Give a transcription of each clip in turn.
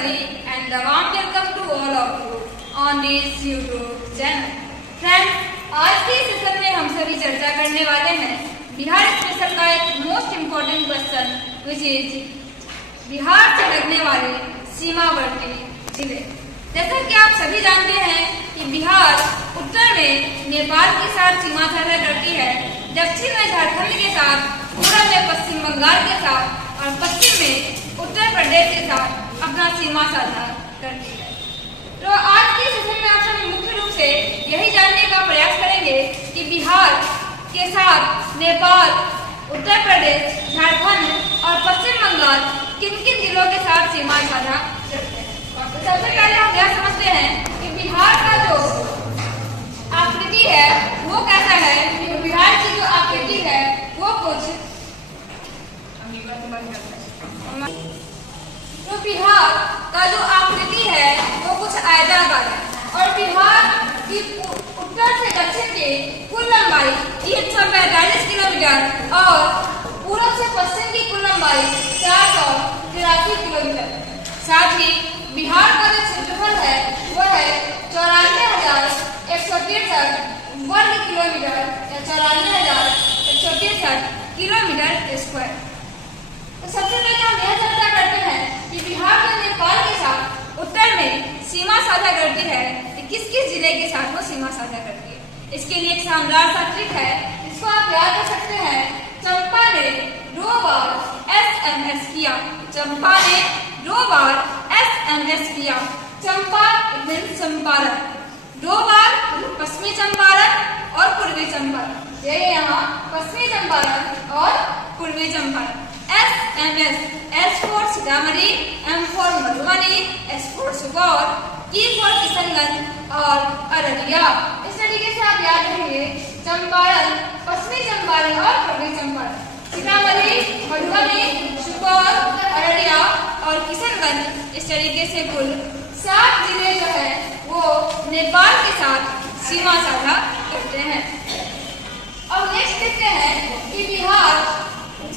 Ashwari and a warm welcome to all of you on this YouTube channel. Friends, आज के session में हम सभी चर्चा करने वाले हैं बिहार स्पेशल का एक most important question which is Bihar से लगने वाले सीमावर्ती जिले। जैसा कि आप सभी जानते हैं कि बिहार उत्तर में नेपाल के साथ सीमा साझा करती है, दक्षिण में झारखंड के साथ, पूर्व में पश्चिम बंगाल के साथ और पश्चिम में उत्तर प्रदेश के साथ अपना सीमा साझा करती है। तो आज के सेशन में आप सभी मुख्य रूप से यही जानने का प्रयास करेंगे कि बिहार के साथ नेपाल, उत्तर प्रदेश, झारखंड और पश्चिम बंगाल किन किन जिलों के साथ सीमा साझा करते हैं। तो सबसे पहले हम यह समझते हैं कि बिहार का जो आकृति है वो कैसा है। बिहार की जो आकृति है वो कुछ तो बिहार का जो आकृति है वो कुछ आयताकार है और बिहार की उत्तर से दक्षिण की कुल लंबाई 345 किलोमीटर और पूर्व से पश्चिम की कुल लंबाई 483 किलोमीटर। साथ ही बिहार का जो क्षेत्रफल है वह है 94,163 वर्ग किलोमीटर या 94,163 किलोमीटर स्क्वायर। तो सबसे पहले हम यह चर्चा करते हैं कि बिहार जो नेपाल के साथ उत्तर में सीमा साझा करती है कि किस किस जिले के साथ वो सीमा साझा करती है। इसके लिए एक शानदार सा ट्रिक है, इसको आप याद कर सकते हैं। चंपा ने 2 बार SMS किया। चंपा ने 2 बार SMS किया। चंपा चंपारण, 2 बार पश्चिमी चंपारण और पूर्वी चंपारण। ये यहाँ पश्चिमी चंपारण और पूर्वी Champaran. SMS, S for Sitamarhi, M for Madhubani, S for Supaul, T for Kishanganj और अररिया। इस तरीके से आप याद रखेंगे चंपारण, पश्चिमी चंपारण और पूर्वी चंपारण, सीतामढ़ी, मधुबनी, सुपौल, अररिया और किशनगंज। इस तरीके से कुल 7 जिले जो है वो नेपाल के साथ सीमा साझा करते हैं। अब नेक्स्ट देखते हैं कि बिहार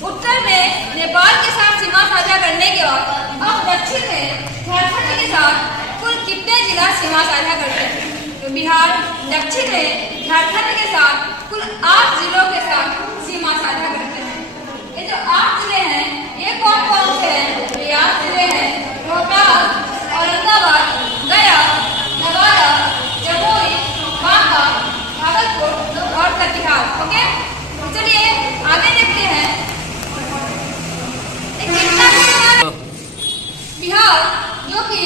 उत्तर में नेपाल के साथ सीमा साझा करने के बाद अब दक्षिण में झारखंड के साथ कुल कितने जिला सीमा साझा करते हैं। तो बिहार दक्षिण में झारखंड के साथ कुल 8 जिलों के साथ सीमा साझा करते हैं। ये जो 8 जिले हैं ये कौन कौन से हैं? ये 8 जिले हैं रोहतास, औरंगाबाद, गया, नवादा, जमुई, बांका, भागलपुर और कटिहार। ओके, चलिए आगे देखते हैं। बिहार जो कि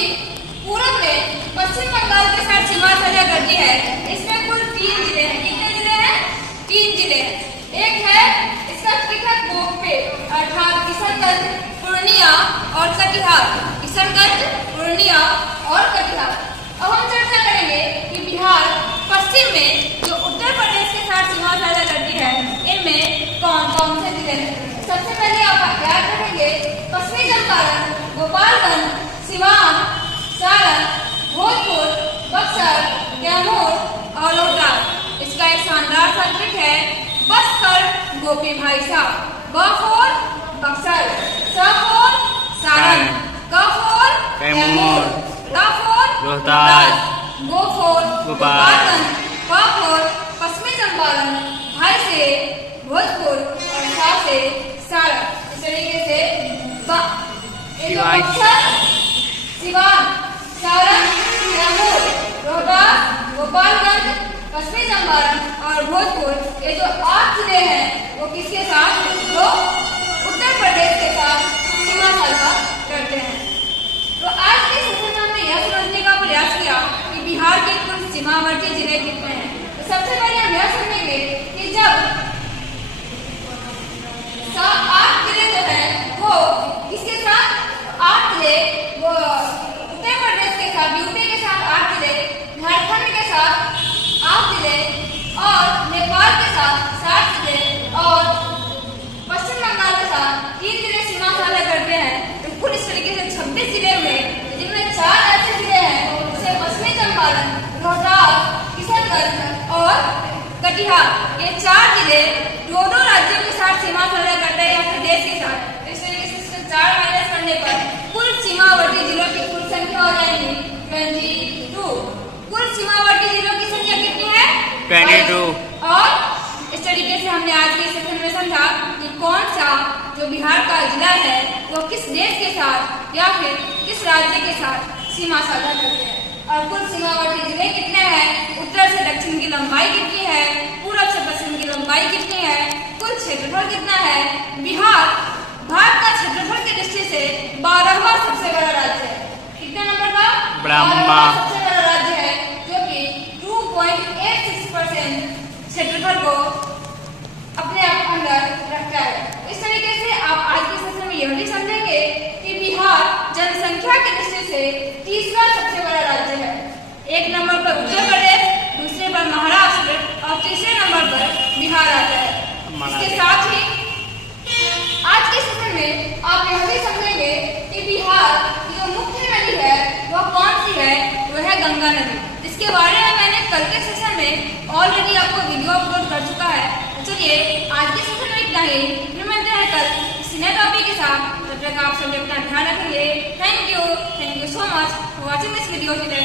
पूर्व में पश्चिम बंगाल के साथ सीमा साझा करती है, इसमें कुल 3 जिले हैं। कितने जिले हैं? 3 जिले हैं। एक है इसका पृथक गोप पे अर्थात किशनगंज, पूर्णिया और कटिहार। किशनगंज, पूर्णिया और कटिहार। अब हम चर्चा करेंगे कि बिहार पश्चिम में जो उत्तर प्रदेश के साथ सीमा साझा करती है इनमें कौन कौन से जिले हैं। सबसे पहले आप याद रखेंगे पश्चिमी चंपारण, गोपालगंज, सिवान, सारण, भोजपुर, बक्सर, कैमूर और रोहतास। इसका एक शानदार सा ट्रिक है, बस्तर गोपी भाई साहब, ब फोर बक्सर, स फोर सारण, क फोर कैमूर, ट फोर रोहतास, गो फोर गोपालगंज, प फोर पश्चिमी चंपारण, भाई से भोजपुर और सा से सारण। इस तरीके से बक्सर, सिवान, सारण, कैमूर, रोहतास, गोपालगंज, पश्चिमी चंपारण और भोजपुर, ये जो 8 जिले हैं वो किसके साथ? वो उत्तर प्रदेश के साथ सीमा साझा करते हैं। तो आज के सेशन में हमने यह समझने का प्रयास किया कि बिहार के कुल सीमावर्ती जिले कितने हैं। तो सबसे पहले हम यह समझेंगे कि जब 8 जिले जो है वो किसके साथ? 8 जिले वो उत्तर प्रदेश के साथ, यूपी के साथ 8 जिले, झारखंड के साथ 8 जिले और नेपाल के साथ 7 जिले और पश्चिम बंगाल के साथ 3 जिले सीमा साझा करते हैं। तो कुल इस तरीके से 26 जिले में जिनमें 4 ऐसे जिले हैं जैसे पश्चिमी चंपारण, रोहतास, किशनगंज और कटिहार। ये 4 जिले 2 राज्यों के साथ सीमा साझा करते हैं या फिर देश के साथ। इस तरीके से 4 माइनस करने पर कुल सीमावर्ती जिलों की कुल संख्या हो जाएगी 22। कुल सीमावर्ती जिलों की संख्या कितनी है? 22। और इस तरीके से हमने आज के सेशन में समझा कि कौन सा जो बिहार का जिला है वो किस देश के साथ या फिर किस राज्य के साथ सीमा साझा करते हैं, और कुल सीमावर्ती जिले कितने हैं, उत्तर से दक्षिण की लंबाई कितनी है, पूरब से पश्चिम की लंबाई कितनी है, कुल क्षेत्रफल कितना है। बिहार भारत का क्षेत्रफल की दृष्टि से 12वां सबसे बड़ा राज्य है। कितने नंबर का? 12वां सबसे बड़ा राज्य है, जो कि 2.86% क्षेत्रफल को अपने आप अंदर रखता है। इस तरीके से आप आज के सेशन में यह भी समझेंगे कि बिहार जनसंख्या की दृष्टि से तीसरा सबसे बड़ा राज्य है। एक नंबर पर उत्तर प्रदेश, दूसरे पर महाराष्ट्र और तीसरे नंबर पर बिहार आता है। इसके साथ ही आज के सेशन में आप यह भी समझेंगे कि बिहार की जो मुख्य नदी है वह कौन सी है, वह है गंगा नदी। इसके बारे में मैंने कल के सेशन में ऑलरेडी आपको वीडियो अपलोड कर चुका है। तो चलिए आज के सेशन में इतना ही, फिर मिलते हैं कल किसी नए टॉपिक के साथ। तब तक आप सब अपना ध्यान रखेंगे। Thank you so much for watching this video today.